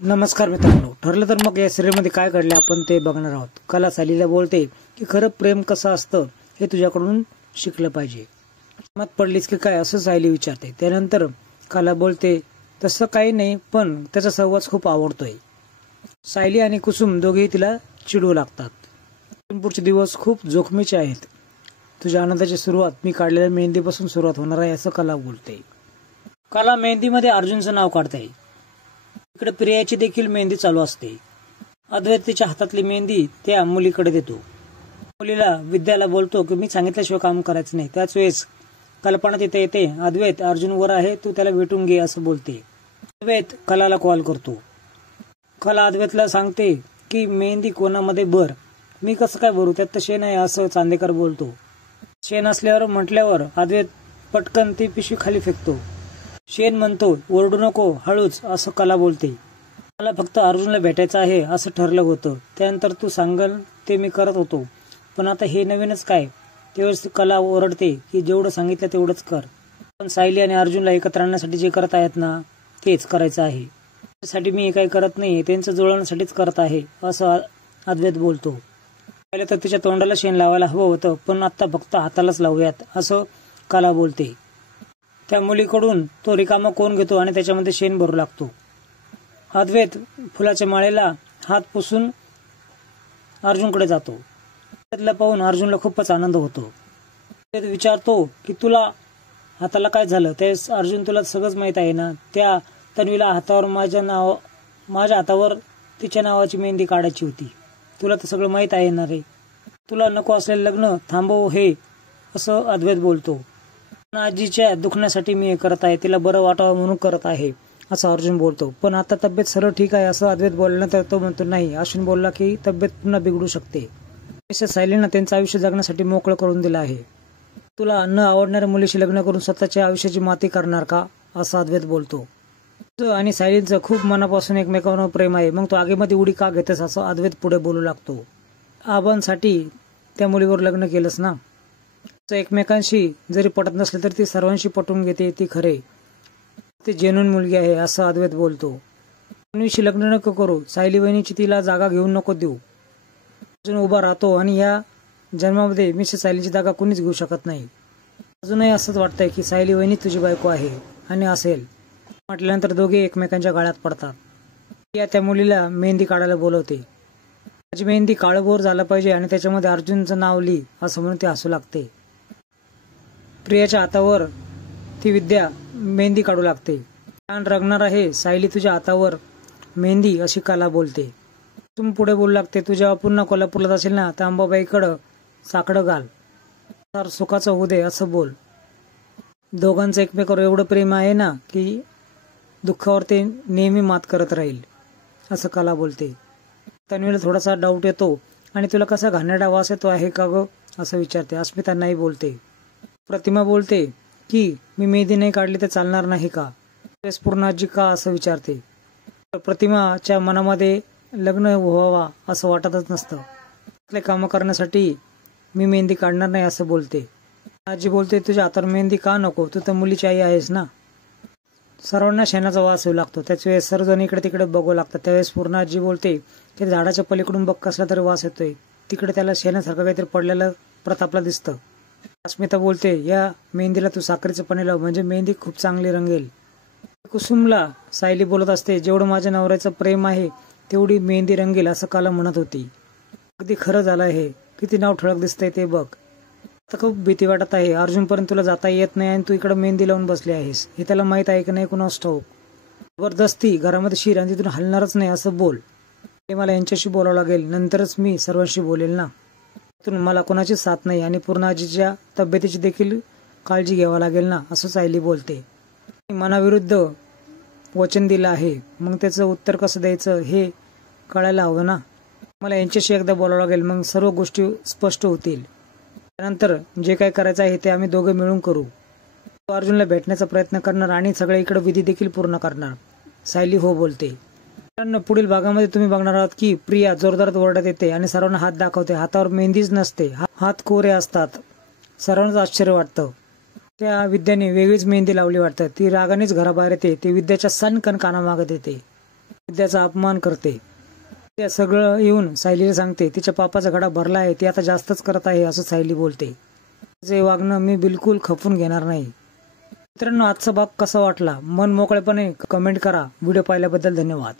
नमस्कार मित्रांनो, ठरलं तर मग या सिरियलमध्ये काय घडले आपण ते बघणार आहोत. कला सायलीला बोलते की खरं प्रेम कसं असतं हे तुझ्याकडून शिकलं पाहिजे. मत पडलीस की काय असं सायली विचारते. त्यानंतर कला बोलते तसं काही नाही, पण त्याचा सहवास खूप आवडतोय. सायली आणि कुसुम दोघेही तिला चिडवू लागतात. पुढचे दिवस खूप जोखमीचे आहेत. तुझ्या आनंदाची सुरुवात मी काढलेल्या मेहंदीपासून सुरुवात होणार आहे असं कला बोलते. कला मेहंदीमध्ये अर्जुनचं नाव काढते. इकडे प्रियाची देखील मेहंदी चालू असते. अद्वैत तिच्या हातातली मेहंदी त्या मुलीकडे देतो. मुलीला विद्याला बोलतो की मी सांगितल्याशिवाय काम करायचं नाही. त्याच वेळेस कल्पना तिथे येते. अद्वैत अर्जुन वर आहे, तू त्याला भेटून घे असं बोलते. अद्वैत कलाला कॉल करतो. कला अद्वैतला सांगते की मेहंदी कोणामध्ये भर. मी कसं काय भरू, त्यात तर शेण आहे असं चांदेकर बोलतो. शेण असल्यावर म्हटल्यावर अद्वैत पटकन ती पिशवी खाली फेकतो. शेण म्हणतो ओरडू नको, हळूच असं कला बोलते. मला फक्त अर्जुनला भेटायचं आहे असं ठरलं होतं. त्यानंतर तू सांगल ते मी करत होतो, पण आता हे नवीनच काय. त्यावेळेस कला ओरडते की जेवढं सांगितलं तेवढंच कर. पण सायली आणि अर्जुनला एकत्र आणण्यासाठी जे करत आहेत ना तेच करायचं आहे. त्यासाठी मी काही करत नाही, त्यांचं जुळवण्यासाठीच करत आहे असं अद्वैत बोलतो. पहिले तर तिच्या तोंडाला शेण लावायला हवं होतं, पण आता फक्त हातालाच लावूयात असं कला बोलते. त्या मुलीकडून तो रिकामा कोण घेतो आणि त्याच्यामध्ये शेण भरू लागतो. अद्वैत फुलाच्या माळेला हात पुसून अर्जुनकडे जातो. त्यातला पाहून अर्जुनला खूपच आनंद होतो. अद्वैत विचारतो की तुला हाताला काय झालं. त्यावेळेस अर्जुन तुला सगळंच माहित आहे ना, त्या तन्वीला हातावर माझ्या हातावर तिच्या नावाची मेहंदी काढायची होती. तुला तर सगळं माहित आहे ना रे. तुला नको असलेलं लग्न थांबव हे असं अद्वैत बोलतो. आजीच्या दुखण्यासाठी मी हे करत आहे, तिला बरं वाटावं म्हणून करत आहे असं अर्जुन बोलतो. पण आता तब्येत सरळ ठीक आहे असं अद्वैत बोलल्यानंतर तो म्हणतो नाही. अश्विन बोलला की तब्येत पुन्हा बिघडू शकते. मिसेस सायलीनं त्यांचं आयुष्य जगण्यासाठी मोकळं करून दिलं आहे. तुला न आवडणाऱ्या मुलीशी लग्न करून स्वतःच्या आयुष्याची माती करणार का असं अद्वैत बोलतो. आणि सायलींचं खूप मनापासून एकमेकांवर प्रेम आहे, मग तो आगीमध्ये उडी का घेतेस असं अद्वैत पुढे बोलू लागतो. आबांसाठी त्या मुलीवर लग्न केलंस ना. एकमेकांशी जरी पटत नसले तर ती सर्वांशी पटवून घेते, ती खरे ती जेन्युइन मुलगी आहे असं अद्वैत बोलतो. तन्वीशी लग्न नको करू, सायली वहिनीची तिला जागा घेऊन नको देऊ. अजून उभा राहतो आणि या जन्मामध्ये मिसेस सायलीची जागा कुणीच घेऊ शकत नाही. अजूनही असंच वाटतंय की सायली वहिनी तुझी बायको आहे आणि असेल म्हटल्यानंतर दोघे एकमेकांच्या गाळ्यात पडतात. त्या मुलीला मेहंदी काढायला बोलवते. माझी मेहंदी काळभोर झालं पाहिजे आणि त्याच्यामध्ये अर्जुनचं नाव लिही असं म्हणून ती हसू लागते. प्रियाच्या हातावर ती विद्या मेहंदी काढू लागते. छान रंगणार आहे सायली तुझ्या हातावर मेहंदी अशी कला बोलते. तुम्ही पुढे बोलू लागते. तू जेव्हा पुन्हा कोल्हापूरला जाशील ना तर अंबाबाईकडं साकडं घाल, तर सुखाचं होऊ दे असं बोल. दोघांचं एकमेकावर एवढं प्रेम आहे ना की दुःखावर ते नेहमी मात करत राहील असं कला बोलते. तन्वीला थोडासा डाऊट येतो आणि तुला कसा घाणेरडा वास येतो आहे का ग असं विचारते. अस्मिता नाही बोलते. प्रतिमा बोलते की मी मेहंदी नाही काढली तर चालणार नाही का. पूर्णाजी का असं विचारते. प्रतिमाच्या मनामध्ये लग्न व्हावा असं वाटतच नसतं. आपले कामं करण्यासाठी मी मेहंदी काढणार नाही असं बोलते. आजी बोलते तुझ्या हातावर मेहंदी का नको, तू तर मुलीची आई आहेस ना. सर्वांना शेणाचा वास येऊ लागतो. त्याच वेळेस सर्वजण इकडे तिकडे बघू लागतात. त्यावेळेस पूर्णाजी बोलते की झाडाच्या पलीकडून बघ कसला तरी वास येतोय. तिकडे त्याला शेणासारखं काहीतरी पडलेलं प्रतापला दिसतं. अस्मिता बोलते या मेहंदीला तू साखरेचं पाणी लाव म्हणजे मेहंदी खूप चांगली रंगेल. कुसुमला सायली बोलत असते जेवढं माझ्या नवऱ्याचं प्रेम आहे तेवढी मेहंदी रंगेल असं काला म्हणत होती. अगदी खरं झालं आहे. किती नाव ठळक दिसतंय ते बघ. आता खूप भीती वाटत आहे. अर्जुनपर्यंत तुला जाता येत नाही आणि तू इकडे मेहंदी लावून बसली आहेस. हे त्याला माहित आहे की नाही कुणास ठाऊक. जबरदस्ती घरामध्ये शिर आणि तिथून हलणारच नाही असं बोल. ते मला यांच्याशी बोलावं लागेल, नंतरच मी सर्वांशी बोलेल ना. मला कोणाची साथ नाही आणि पूर्णाजीच्या तब्येतीची देखील काळजी घ्यावा लागेल ना असं सायली बोलते. मनाविरुद्ध वचन दिलं आहे, मग त्याचं उत्तर कसं द्यायचं हे कळायला हवं ना. मला यांच्याशी एकदा बोलावं लागेल, मग सर्व गोष्टी स्पष्ट होतील. त्यानंतर जे काय करायचं आहे ते आम्ही दोघे मिळून करू. तो अर्जुनला भेटण्याचा प्रयत्न करणार आणि सगळ्या इकडे विधी देखील पूर्ण करणार. सायली हो बोलते. पुढील भागामध्ये तुम्ही बघणार आहात की प्रिया जोरदार ओरडत येते आणि सर्वांना हात दाखवते. हातावर मेहंदीच नसते, हात कोरे असतात. सर्वांनाच आश्चर्य वाटतं. त्या विद्याने वेगळीच मेहंदी लावली वाटतं. ती रागानेच घराबाहेर येते. ती विद्याच्या सणकण काना मागत येते. विद्याचा अपमान करते. त्या सगळं येऊन सायलीला सांगते तिच्या पापाचा घडा भरला आहे, ती आता जास्तच करत आहे असं सायली बोलते. तिचे वागणं मी बिलकुल खपून घेणार नाही. मित्रांनो, आजचा भाग कसा वाटला मन मोकळेपणे कमेंट करा. व्हिडिओ पाहिल्याबद्दल धन्यवाद.